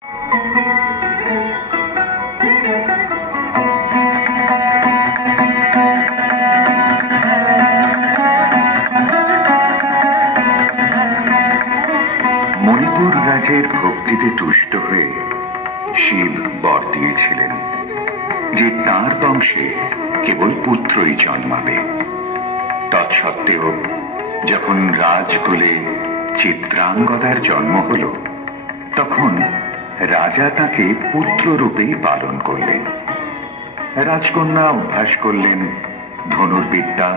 মণিপুর রাজের ভক্তিতে তুষ্ট হয়ে শিব বর দিয়েছিলেন যে তাঁর বংশে কেবল পুত্রই জন্মাবে। তৎসত্ত্বেও যখন রাজকুলে চিত্রাঙ্গদার জন্ম হল, তখন রাজা তাকে পুত্ররূপেই পালন করলেন। রাজকন্যা অভ্যাস করলেন ধনুর্বিদ্যা,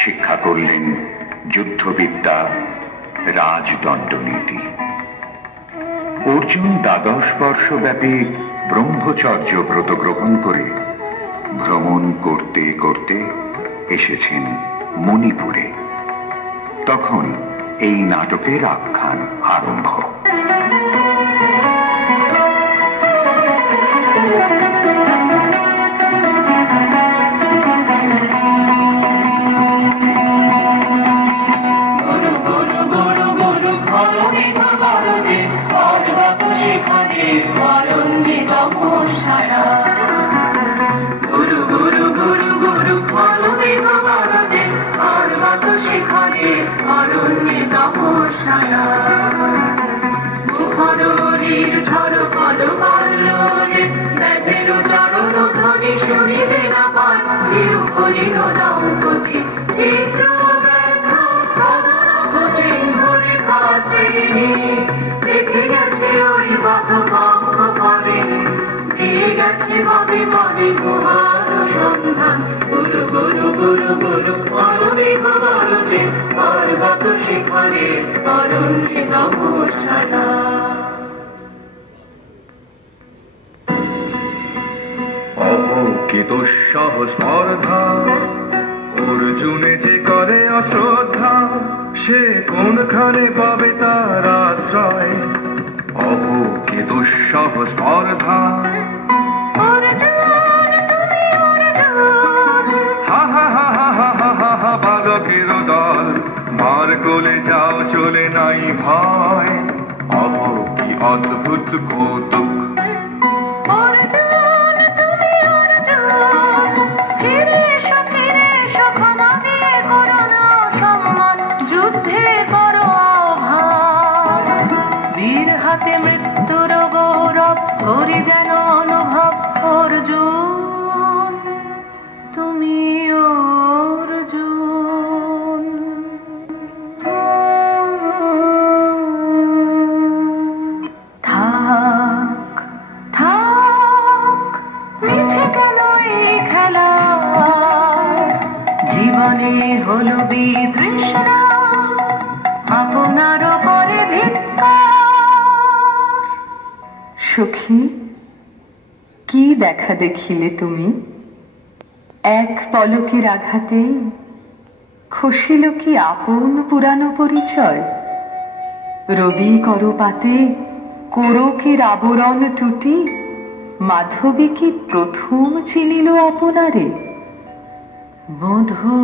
শিক্ষা করলেন যুদ্ধবিদ্যা, রাজদণ্ডনীতি। অর্জুন 12 বর্ষব্যাপী ব্রহ্মচর্য ব্রত গ্রহণ করে ভ্রমণ করতে করতে এসেছেন মণিপুরে। তখন এই নাটকের আখ্যান আরম্ভ। কি দুঃসহ স্পর্ধা, অর্জুনে যে করে অশ্রদ্ধা, সে কোনখানে পাবে তার আশ্রয়? অহো কি দুঃসহ স্পর্ধা, হা হা হা হা হা হা হা হা, বালকের দল মার কোলে যাও চলে নাই ভয়। অহো কি অদ্ভুত কৌতুক, মৃত্যুর গৌরব করি যেন অনুভব। অর্জুন তুমি অর্জুন, থাক থাক মিছে কেন এই খেলা, জীবনে হলো বিতৃষ্ণা আপনার পরে ধিক্কার। সখী কি দেখা দেখিলে তুমি, এক পলকের আঘাতে খসিল কি আপন পুরানো পরিচয়। রবি করপাতে কোরকের আবরণ টুটি, মাধবী কি প্রথম চিনিল আপনারে। মধু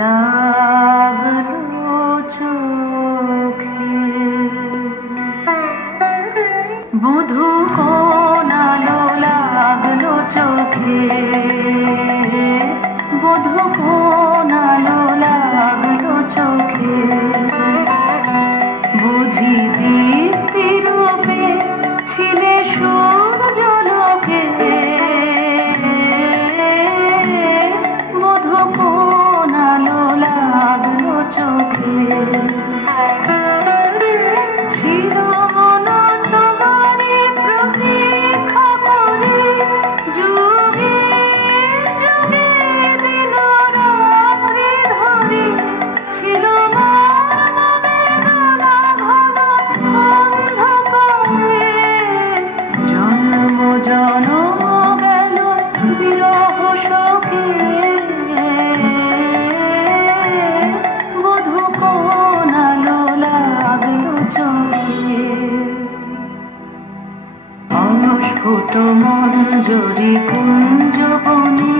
লাগলো চোখে, বধূ কোনালো লাগলো চোখে, বধূ কোনালো লাগলো চোখে। বুঝি দীপ্তি রূপে ছিলে সূর্যলোকে, বধূ কোনালো লাগলো চোখে। ছিল মন তোমারি প্রতীক্ষা করে, যুগে ফুটো মঞ্জরি কুঞ্জ বনে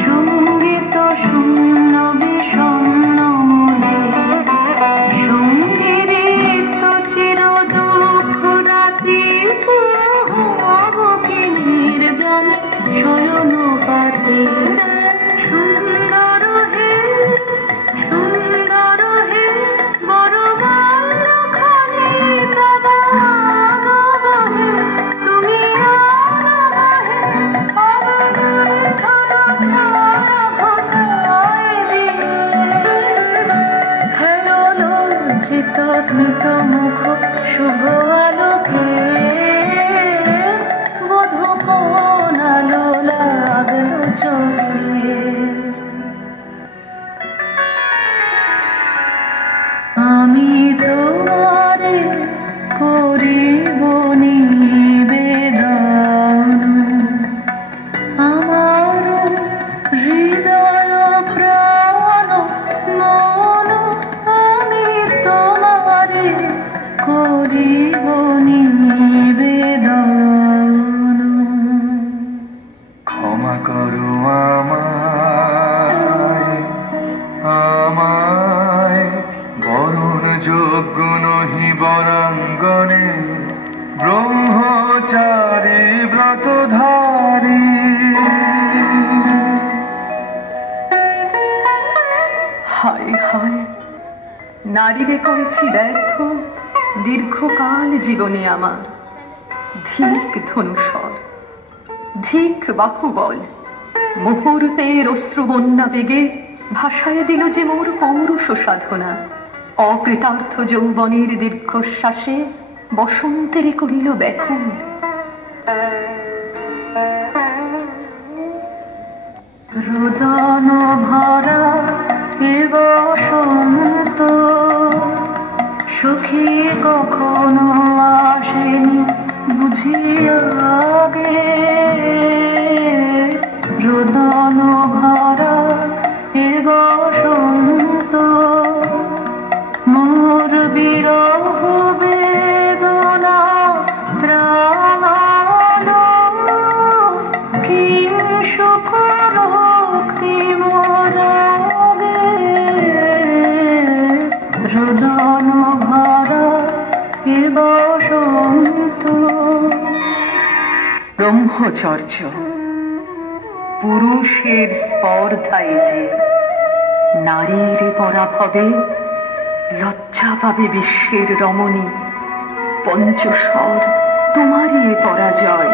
সঙ্গীত শূন্য বিষণ্ণ মনে সঙ্গীত চির দুঃখ রাতি হব কি নির্জন শয়ন পাতে সুন্দর হে সুন্দর হে বড় খানি তবা তুমি চিত স্মৃত মুখ শুভ আলোকে বধূ কোন আলো লাগলো চোখে আমি তোমারে করিব নিবেদন আমার হৃদয় প্রাণ মন আমি তোমারে করিব নিবেদন ক্ষমা করো আমায় আমায় বরণ যোগ্য নহি বরাঙ্গনে ব্রহ্মচারী ব্রতধারী হায় হায় নারীরে করেছি ব্যর্থ দীর্ঘকাল জীবনে আমার ধিক ধনুষর ধিক বাহুবল মুহূর্তের অশ্রুবন্যা বেগে ভাসায় দিল যে মোর পৌরুষ সাধনা অকৃতার্থ যৌবনের দীর্ঘশ্বাসে বসন্তেরে করিল ব্যাকুল রোদন ভরা এ বসন্ত সুখী কখনো আসেনি বুঝিয়া গে রোদন ভরা এ বসন্ত মোর বিরহ বেদনা প্রাণ কিং সুখ রক্তি মোরাগে রোদন ভরা এ বসন্ত ব্রহ্মচর্য পুরুষের স্পর্ধায় যে নারীর পরাভবে লজ্জা পাবে বিশ্বের রমণী পঞ্চস্বর তোমারই পরাজয়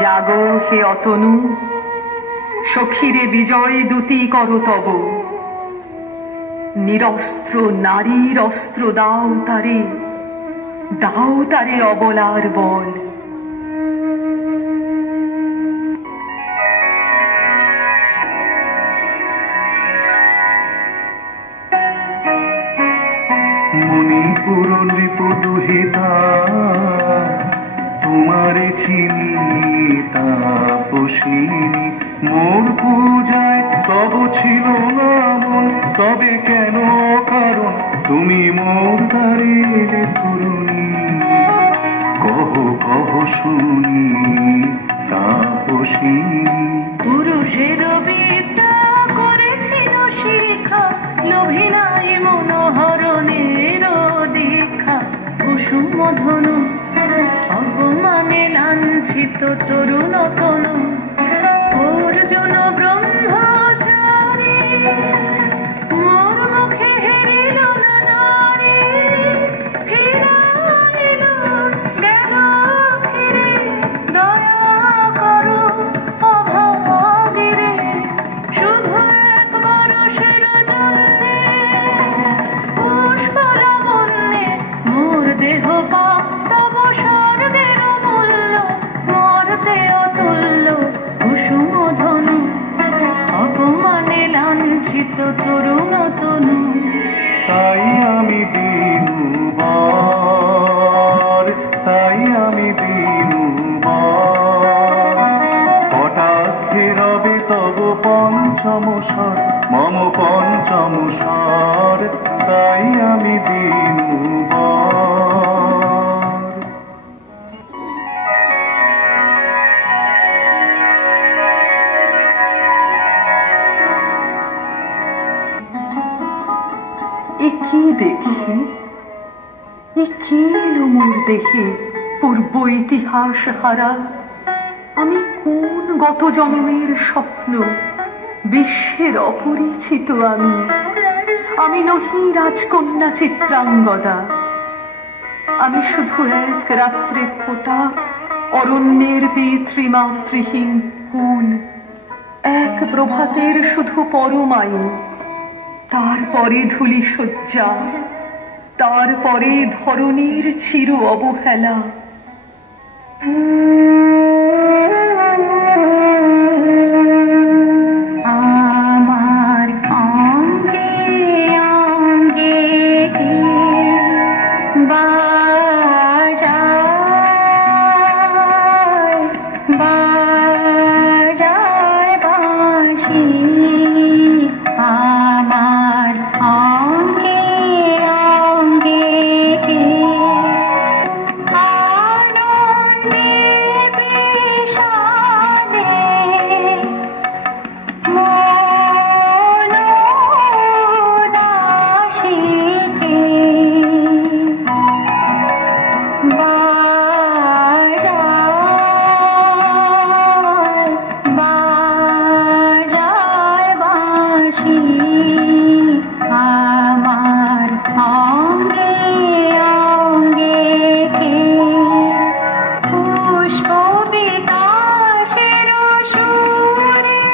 জাগো হে অতনু সখীরে বিজয় দূতি কর তব নিরস্ত্র নারীর অস্ত্র দাও তারে অবলার বল মণিপুর নৃপদুহিতা তোমারে চিনি তাপসিনী মোর পূজায় তব ছিল না মন তবে কেন কারণ তুমি মোর দ্বারে তরুণী কহ কহ শুনি তাপসিনী পুরুষের বিদ্যা করেছিল শিক্ষা লোভী নারী মনোহরণের দীক্ষা কুসুম ধনু অপমানে লাঞ্ছিত তরুণ তনু অর্জুন ব্রহ্মচারী মোর মুখে হেরিল না নারী ফিরাইল গেল ফিরে দয়া করো অভাগীরে শুধু এক বরষের জন্যে পুষ্প লাবণ্যে মোর দেহ পাপ তব স্বর্গের মূল্য মরতে অতুল্য কুসুম ধনু অপমানে লাঞ্ছিত তরুণ তনু তাই আমি দিনুবার কটাক্ষে রবে তব পঞ্চম স্বর মম পঞ্চম স্বর তাই আমি দিনুবার কি এলো মোর দেহে পূর্ব ইতিহাস হারা? আমি কোন গত জন্মের স্বপ্ন? বিশ্বের অপরিচিত আমি নহি রাজকন্যা চিত্রাঙ্গদা। আমি শুধু এক রাত্রে ফোটা অরণ্যের পিতৃমাতৃহীন ফুল, এক প্রভাতের শুধু পরমায়ু, তারপরে ধূলি শয্যা, তারপরে ধরণীর চির অবহেলা। আমার অঙ্গে অঙ্গে বাজায় বাজায় বাঁশি। আমার অঙ্গে অঙ্গে আনন্দে বিষাদে মন উদাসীতে বাজায় বাজায় বাঁশি। আমার অঙ্গে অঙ্গে পুষ্প বিকাশের সুরে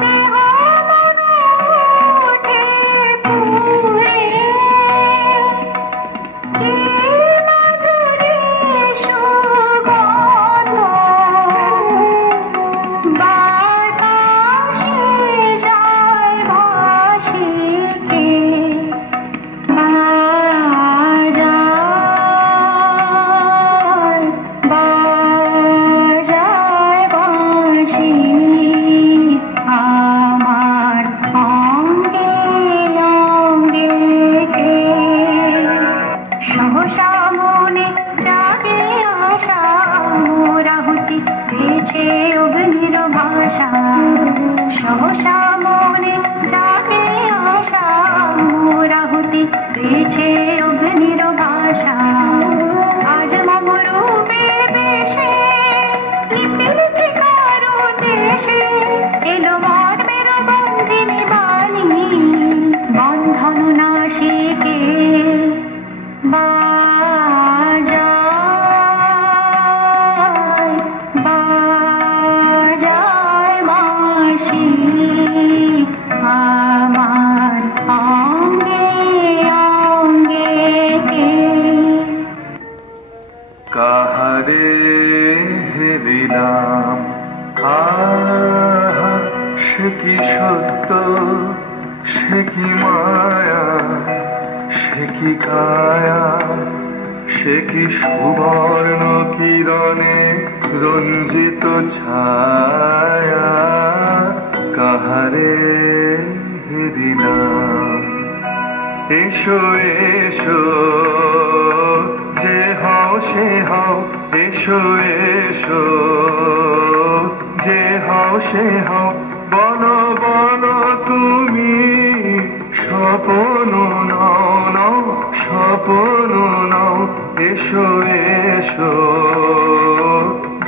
দেহ মন ওঠে পুরে। কি মাধুরী সুগন্ধ বাতাসে যায় ভাসি। কে বাজায় বাজায় বাঁশি। আমার অঙ্গে অঙ্গে সহসা মনে জাগে আশা, মোরাহুতি পেয়েছে অগ্নির ভাষা। সহসা মনে জাগে আশা, মোরাহুতি পেয়েছে অগ্নির ভাষা। আজ মম রূপে বেশে লিপি লিপি কারো দেশে এলো মর্মের বন্দিনী বাণী। বন্ধন নাশিকে বাজায় বাজায় বাঁশি। আমার অঙ্গে অঙ্গে কাহারে হেরিলাম, আহা সে কি সত্য, সে কি মায়া, সে কি কায়া, সে কি সুবর্ণ কিরণে রঞ্জিত ছায়া। কাহারে হেরিলাম, এসো এসো যে হও সে হও, এসো এসো যে হও সে হও। বন বন তুমি স্বপন নাও নাও, স্বপন নাও। এসো এসো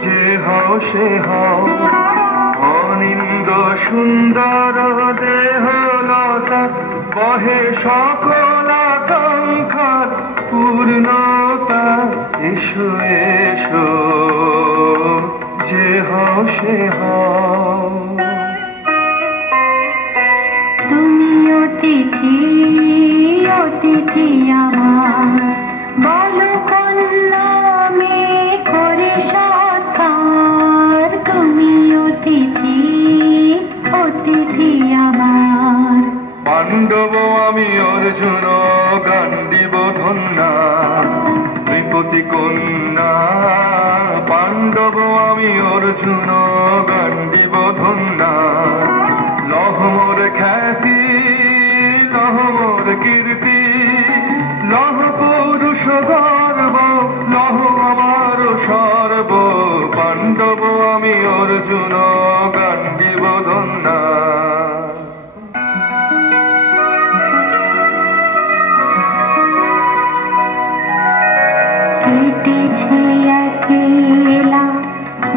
যে হও সে হও। অনিন্দ সুন্দর দেহলতা বহে সকল আকাঙ্ক্ষার পূর্ণতা। এসো এসো যে হও সে হও। তুমি অতিথি অতিথি আমার, বলো কন্যা মে করে সৎকার। তুমি অতিথি অতিথি আমার। পাণ্ডব আমি অর্জুন গান্ডীব ধন্যা, নৃপতি কন্যা। পাণ্ডব আমি অর্জুন গান্ডীব ধন্যা। লহ মোর খ্যাতি, লহ মোর কীর্তি, লহ পুরুষ গর্ব, লহ আমার সর্ব। পাণ্ডব আমি অর্জুন গান্ডীব ধন্যা। একলা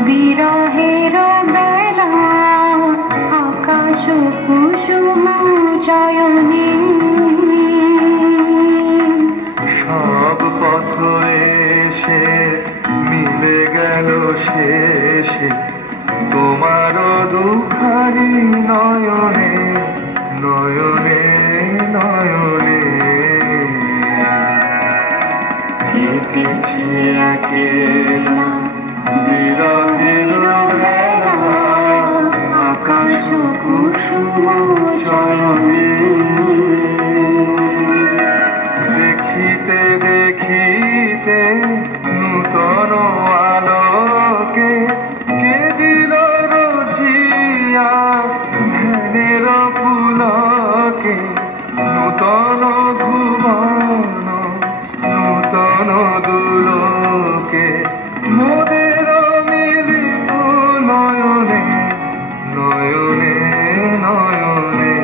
বিরহের বেলা আকাশ কুসুম চয়নে সব পথ এসে মিলে গেল শেষে তোমার দুখানি নয়নে নয়নে নয়নে কেটেছে একলা বিরহের বেলা আকাশ কুসুম চয়নে দেখিতে দেখিতে নূতন আলোকে কে দিল রজিয়া ধ্যানের পুলকে নূতন ভুবন নূতন দুলোকে মোদের মিলিত নয়নে নয়নে নয়নে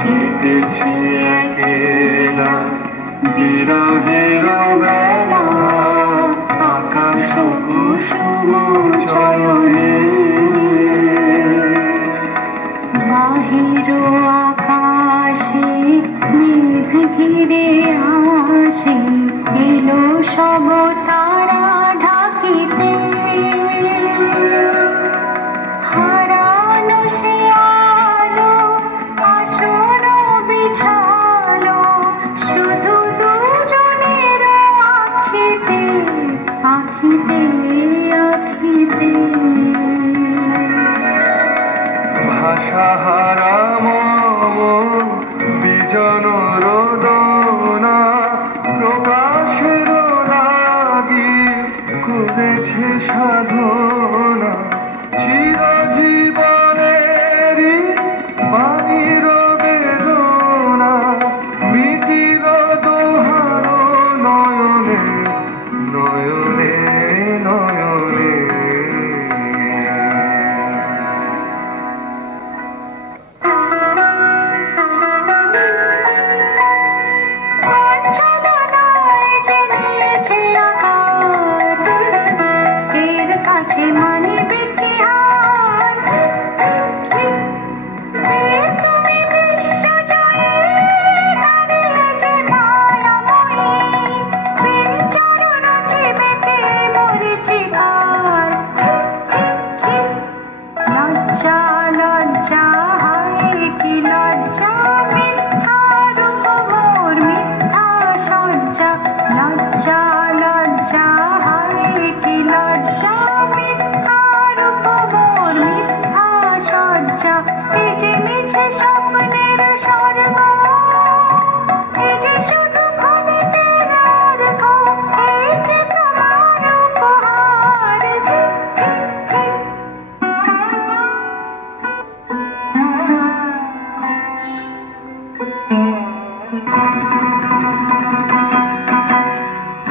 কেটেছে একলা বিরহের বেলা আকাশ কুসুম চয়নে বাহির আকাশে মেঘ ঘিরে আসে এলো সব তারা ঢাকিতে হারানো সে আলো আসর বিছালো শুধু দুজনের আখিতে আখিতে আখিতে ভাষাহারা মম বিজন রোদনা প্রকাশের লাগি করেছে সাধনা চিরজীবনেরই বাণীর বেদনা মিটিল দোহার নয়নে নয়নে নয়নে চলনায় যে নিয়েছে আকার এর কাছে মানিবে কি হার তুমি বিশ্বজয়ে দাঁড়িয়ে যে মায়াময়ী চরণ চিবেকে মরিচিকার লজ্জা লজ্জা হায় কি লজ্জা মিথ্যা রূপ মোর মিথ্যা সজ্জা লজ্জা লজ্জা হায় কি লজ্জা মিথ্যা রূপ মোর মিথ্যা সজ্জা এই যে মিছে স্বপ্নের স্বর্গ এই যে শুধু ক্ষণিকের অর্ঘ এই কি তোমার উপহার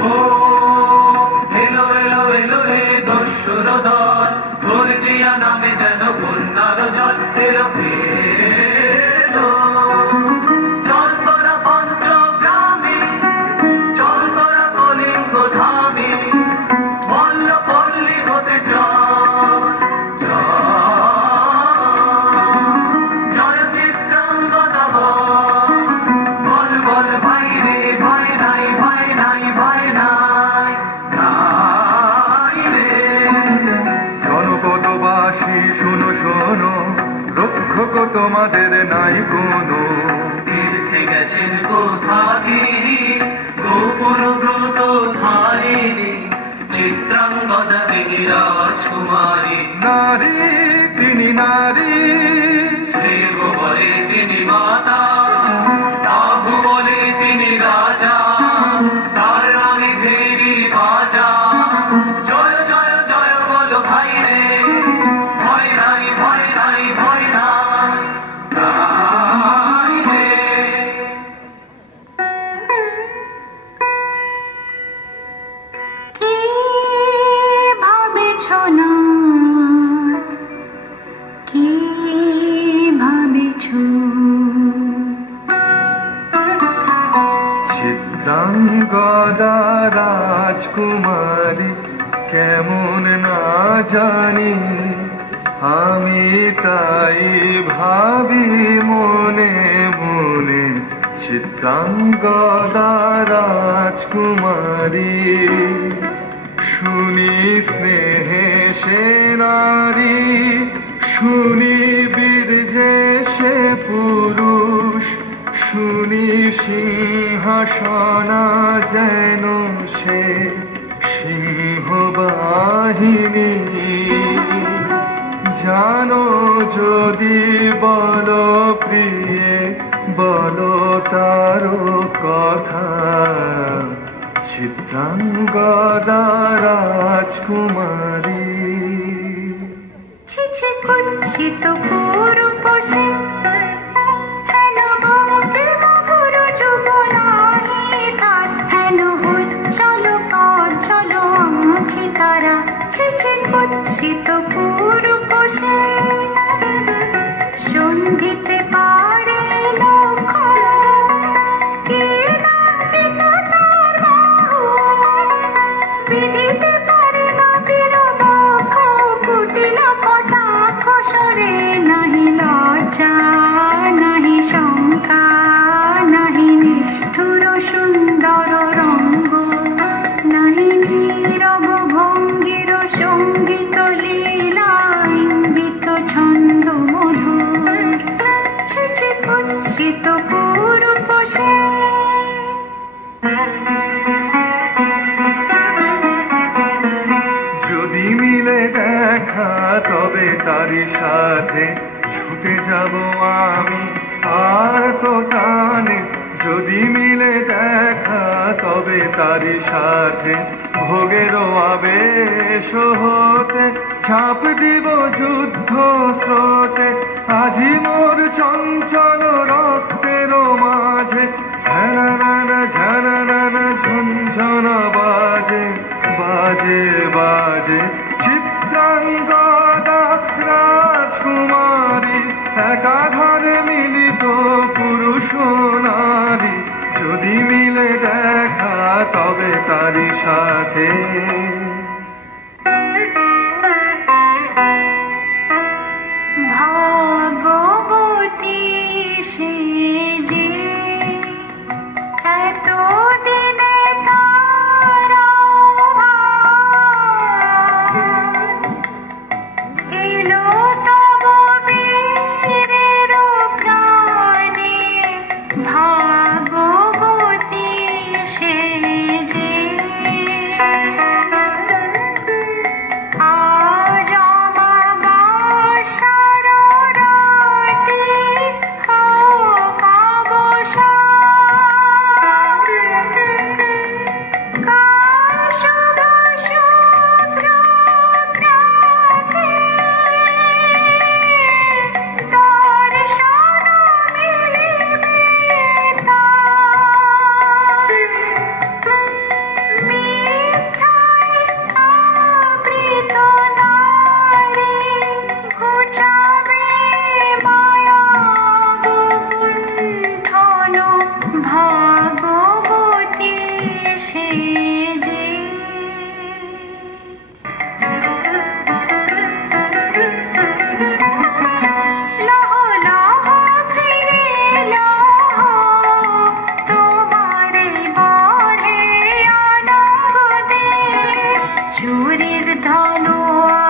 ও এলো এলো এলো রে দস্যুর দল তোর জিয়া নামে যেন বন্যার জল এলো এলো চল তোরা পঞ্চগ্রামে চল তোরা কলিঙ্গ ধামে মল্ল পল্লী হতে চল জয় চিত্রাঙ্গদা বল বল ভাই রে ভয় নাই ভয় নাই ভয় নাই নাই রে জনপদবাসী শোনো শোনো রক্ষক তোমাদের নাই কোনো তীর্থে গেছেন কোথাগিরি গোপন ব্রত ধারিণী চিত্রাঙ্গদা তিনি রাজকুমারী নারী তিনি নারী শ্রেয় বলে তিনি মাতা বাহু বলে তিনি রাজা তার নামে ভেরি বাজা জয় জয় জয় বলো ভাই রে ভয় নাই ভয় নাই ভয় নাই নাই রে কি ভাবেছ না কি ভাবেছ চিত্রাঙ্গদা রাজকুমারী কেমন না জানি, আমি তাই ভাবি মনে মনে। চিত্রাঙ্গদা রাজকুমারী শুনি স্নেহে সে নারী, শুনি বীর্যে সে পুরুষ, শুনি সিংহাসনা যেন সে সিংহবাহিনী। জানো যদি বলো প্রিয়ে, বলো তার কথা, চিত্রাঙ্গদা রাজকুমারী। ছিছে কুৎসিত পুরুষে হেন ভক্তি মধুর যুগ নাহি তার, হেন উজ্জ্বল কাজল আঁখি তারা। ছিছে কুৎসিত পুরুষে সন্ধিতে পারে লক্ষণ, কে না পিতা তার বাহু, বিধিতে পারে না বীরবক্ষ, কুটিল কটাক্ষ সরে নাহি লজ্জা নাহি শঙ্কা, নাহি নিষ্ঠুর সুন্দর রঙ্গ, নাহি নীরব ভঙ্গির সঙ্গীত লীলা ইঙ্গিত ছন্দ মধুর। ছিছে কুৎসিত পুরুষে। যদি মিলে দেখা তবে তারই সাথে ছুটে যাব আমি আর তো টানে। যদি মিলে দেখা তবে তারই সাথে ভোগের আবেশ হতে ঝাঁপ দিব যুদ্ধ স্রোতে। আজি মোর চঞ্চল রক্তের মাঝে ঝানানা ঝানানা ঝনঝন বাজে বাজে বাজে। চিত্রাঙ্গদা রাজকুমারী একাধারে মিলিত পুরুষ নারী, যদি মিলে দেখা তবে তারই সাথে। ভাগবতী সে যে এত দিনে তারা এলো তব বীরের প্রাণে। ভাগবতী সে যে আজ অমাবস্যার রাতে হোক অবসান, কাল শুভ শুভ্র প্রাতে দর্শন মিলিবে তার। মিথ্যায় আবৃত নারী ঘুচাবে মায়া বগুণ্ঠন। ভাগবতী সে যে লহ লহ ফিরে লহ, তোমারে বলে অনঙ্গ দে। চুরির ধন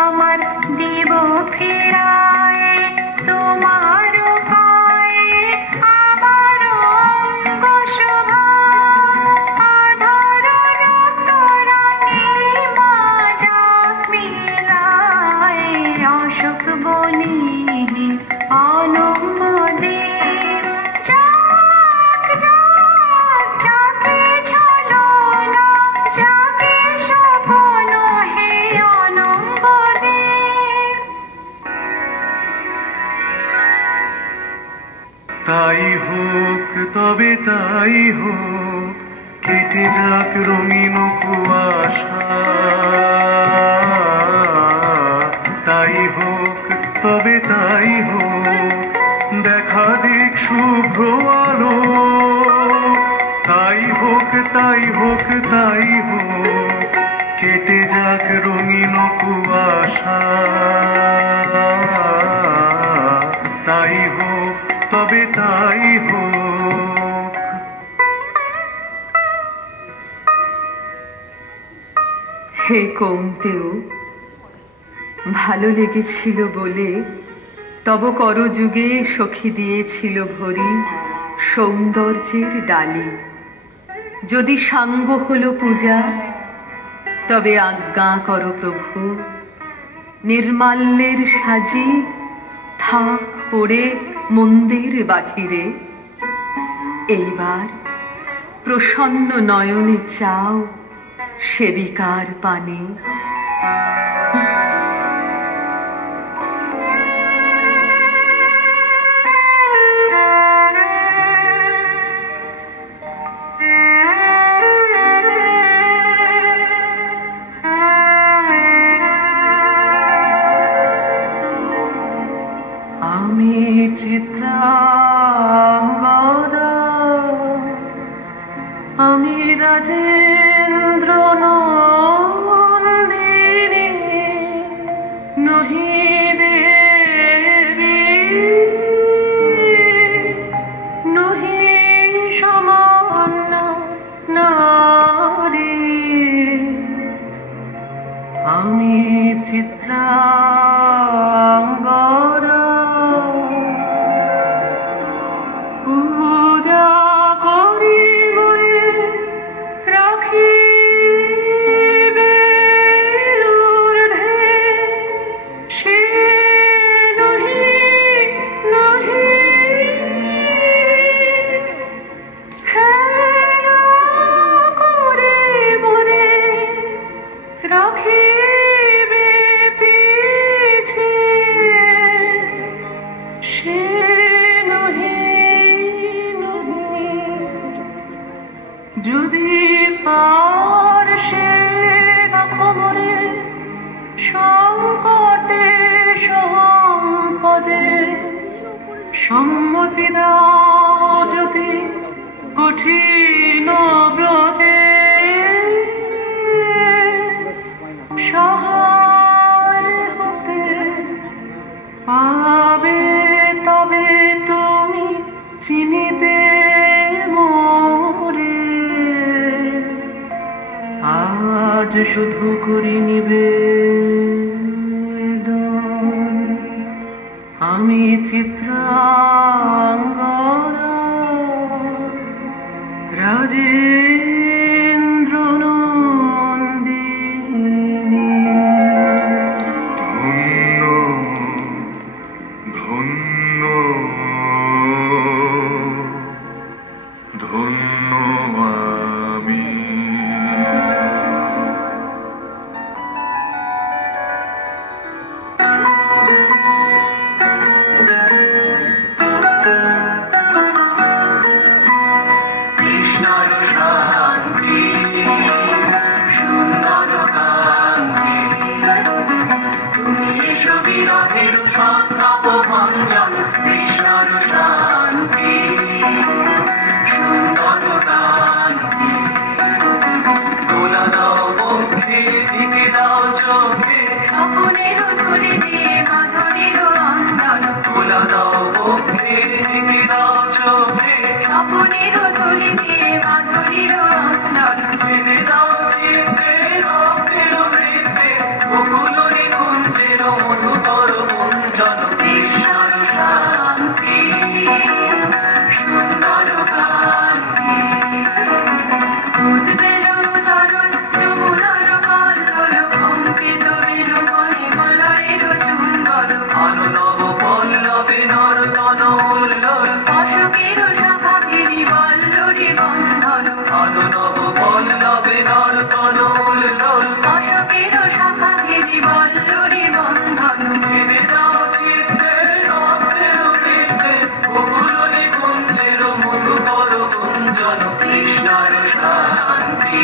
আমার দিব ফিরায়, তোমার পায়ে আমার অঙ্গ শোভা। আধার রক্ত রাঙে মাজাক মিলায়, অশোক বনে অনঙ্গ দে। যাক যাক যাকে ছলো না, যাকে স্বপন হে অনঙ্গ দে। তাই হোক তবে তাই হোক, কেটে যাক রঙিন কুয়াশা। তাই হোক তবে তাই হোক, দেখা দিক শুভ্র আলো। তাই হোক তাই হোক তাই হোক, কেটে যাক রঙিন কুয়াশা। তাই হোক, তবে তাই হোক। হে কৌন্তেয়, ভালো লেগেছিল বলে তব করযুগে সখী দিয়েছিল ভরি সৌন্দর্যের ডালি। যদি সাঙ্গ হলো পূজা, তবে আজ্ঞা করো প্রভু, নির্মাল্যের সাজি থাক পড়ে মন্দির বাহিরে। এইবার প্রসন্ন নয়নে চাও সেবিকার পানে। আমি চিত্রাঙ্গদা, আমি রাজেন্দ্র নন্দিনী, নহি দেবী নহি সমান্য নারী। আমি চিত্রাঙ্গদা, পূজা করিবরে রাখিবে ঊর্ধ্বে, সে নহি নহি হেলা করিবরে রাখিবে পিছে, সে নহি নহি। যদি পার সে খবরে সংকটে সম্পদে, সম্মতি দাও যদি কঠিন ব্রতে, সহায় হতে পাবে তবে তুমি চিনিতে মোরে। আজ শুধু করি নিবেদন, আমি চিত্রাঙ্গদা, রাজেন্দ্র নন্দিনী। ধন্য ধন্য ধন্য আমি। কৃষ্ণর শান্তি, সুন্দর কান্তি, তুমি এসো বিরোধের সন্তাপ ভঞ্জন। কৃষ্ণর শান্তি, সুন্দর কান্তি, দোলা দাও বক্ষে, দিকে দাও চোখে, স্বপনের ধুলি দিয়ে মাধুরীর অঞ্জন। দোলা দাও বক্ষে, দিকে দাও চোখে, স্বপনের ধুলি দিয়ে মাধুরীর অঞ্জন। এনে দাও চিত্তে রক্তের বৃত্তে, বকুলের কুঞ্জের মধুকর গুঞ্জন। কৃষ্ণর শান্তি, সুন্দর কান্তি, উদ্বেল তরুণ যমুনার কল্লোল, কম্পিত বেণুমণি মলয়ের চুম্বন। অনুনব পল্লবে নর্তন উল্লোল, অশোকের শাখা গিরি বল্লরি বন্ধন। অনুনব পল্লবে নর্তন উল্লোল, অশোকের শাখা গিরি বল্লরি বন্ধন। এনে দাও চিত্তে রক্তের বৃত্তে, বকুলের কুঞ্জের মধুকর গুঞ্জন। কৃষ্ণর শান্তি।